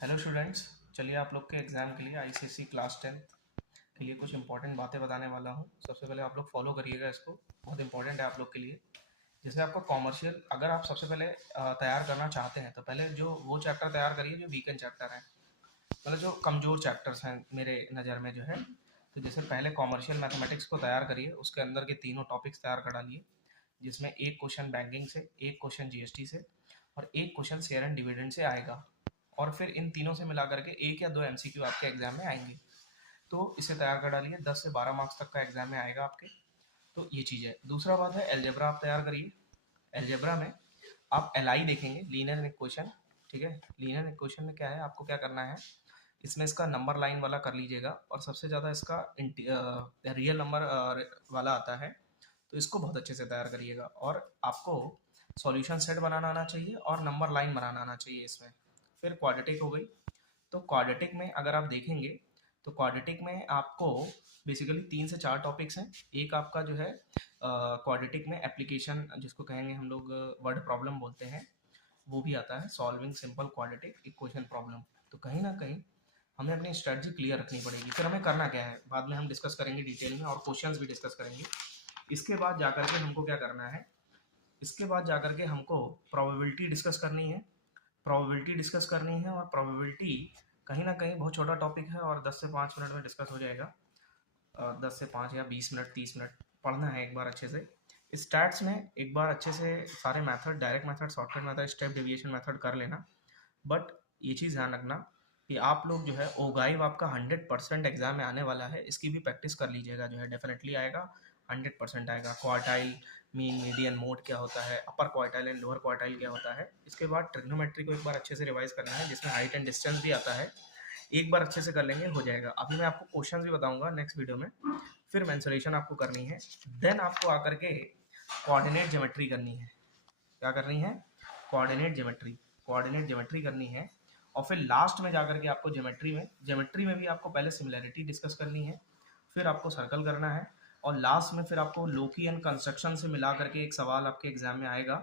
Hello students, चलिए आप लोग के एग्ज़ाम के लिए आईसीएसई क्लास 10 के लिए कुछ इंपॉर्टेंट बातें बताने वाला हूँ। सबसे पहले आप लोग फॉलो करिएगा इसको, बहुत इंपॉर्टेंट है आप लोग के लिए। जैसे आपका कॉमर्शियल अगर आप सबसे पहले तैयार करना चाहते हैं तो पहले जो वो चैप्टर तैयार करिए जो वीकेंड चैप्टर हैं, मतलब जो कमज़ोर चैप्टर्स हैं मेरे नज़र में जो है। तो जैसे पहले कॉमर्शियल मैथमेटिक्स को तैयार करिए, उसके अंदर के तीनों टॉपिक्स तैयार कर डालिए, जिसमें एक क्वेश्चन बैंकिंग से, एक क्वेश्चन जीएसटी से और एक क्वेश्चन शेयर एंड डिविडेंड से आएगा। और फिर इन तीनों से मिला करके एक या दो एमसीक्यू आपके एग्जाम में आएंगे। तो इसे तैयार कर डालिए, 10 से 12 मार्क्स तक का एग्जाम में आएगा आपके। तो ये चीज़ है। दूसरा बात है एलजेब्रा आप तैयार करिए। एलजेब्रा में आप एल आई देखेंगे, लीनियर इक्वेशन। ठीक है, लीनियर इक्वेशन में क्या है, आपको क्या करना है, इसमें इसका नंबर लाइन वाला कर लीजिएगा और सबसे ज़्यादा इसका रियल नंबर वाला आता है, तो इसको बहुत अच्छे से तैयार करिएगा। और आपको सॉल्यूशन सेट बनाना आना चाहिए और नंबर लाइन बनाना आना चाहिए इसमें। फिर क्वाड्रेटिक हो गई। तो क्वाड्रेटिक में अगर आप देखेंगे तो क्वाड्रेटिक में आपको बेसिकली 3 से 4 टॉपिक्स हैं। एक आपका जो है क्वाड्रेटिक में एप्लीकेशन, जिसको कहेंगे हम लोग वर्ड प्रॉब्लम बोलते हैं, वो भी आता है, solving simple quadratic equation problem. तो कहीं ना कहीं हमें अपनी स्ट्रेटजी क्लियर रखनी पड़ेगी। फिर हमें करना क्या है बाद में हम डिस्कस करेंगे डिटेल में, और क्वेश्चंस भी डिस्कस करेंगे। इसके बाद जाकर के हमको क्या करना है, इसके बाद जाकर के हमको प्रोबेबिलिटी डिस्कस करनी है। प्रोबेबिलिटी डिस्कस करनी है और प्रोबेबिलिटी कहीं ना कहीं बहुत छोटा टॉपिक है और 10 से 5 मिनट में डिस्कस हो जाएगा। 10 से 5 या 20 मिनट 30 मिनट पढ़ना है एक बार अच्छे से। स्टैट्स में एक बार अच्छे से सारे method, direct method, shortcut method, step deviation method कर लेना। बट ये चीज़ ध्यान रखना कि आप लोग जो है ओगाइव आपका 100% एग्जाम में आने वाला है, इसकी भी प्रैक्टिस कर लीजिएगा, जो है डेफिनेटली आएगा, 100% आएगा। क्वार्टाइल, मीन, मीडियन, मोड क्या होता है, अपर क्वार्टाइल एंड लोअर क्वार्टाइल क्या होता है। इसके बाद ट्रिग्नोमेट्री को एक बार अच्छे से रिवाइज करना है, जिसमें हाइट एंड डिस्टेंस भी आता है। एक बार अच्छे से कर लेंगे हो जाएगा। अभी मैं आपको क्वेश्चंस भी बताऊंगा नेक्स्ट वीडियो में। फिर मेंसुरेशन आपको करनी है। देन आपको आकर के कोऑर्डिनेट ज्योमेट्री करनी है। क्या करनी है, कोऑर्डिनेट ज्योमेट्री, कोऑर्डिनेट ज्योमेट्री करनी है। और फिर लास्ट में जाकर के आपको ज्योमेट्री में भी आपको पहले सिमिलैरिटी डिस्कस करनी है, फिर आपको सर्कल करना है, और लास्ट में फिर आपको लोकी एंड कंस्ट्रक्शन से मिला करके एक सवाल आपके एग्जाम में आएगा,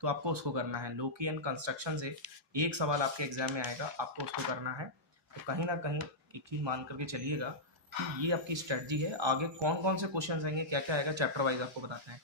तो आपको उसको करना है। लोकी एंड कंस्ट्रक्शन से एक सवाल आपके एग्जाम में आएगा, आपको उसको करना है। तो कहीं ना कहीं एक चीज़ मान करके चलिएगा कि ये आपकी स्ट्रेटजी है। आगे कौन कौन से क्वेश्चन आएंगे, क्या क्या आएगा, चैप्टर वाइज आपको बताते हैं।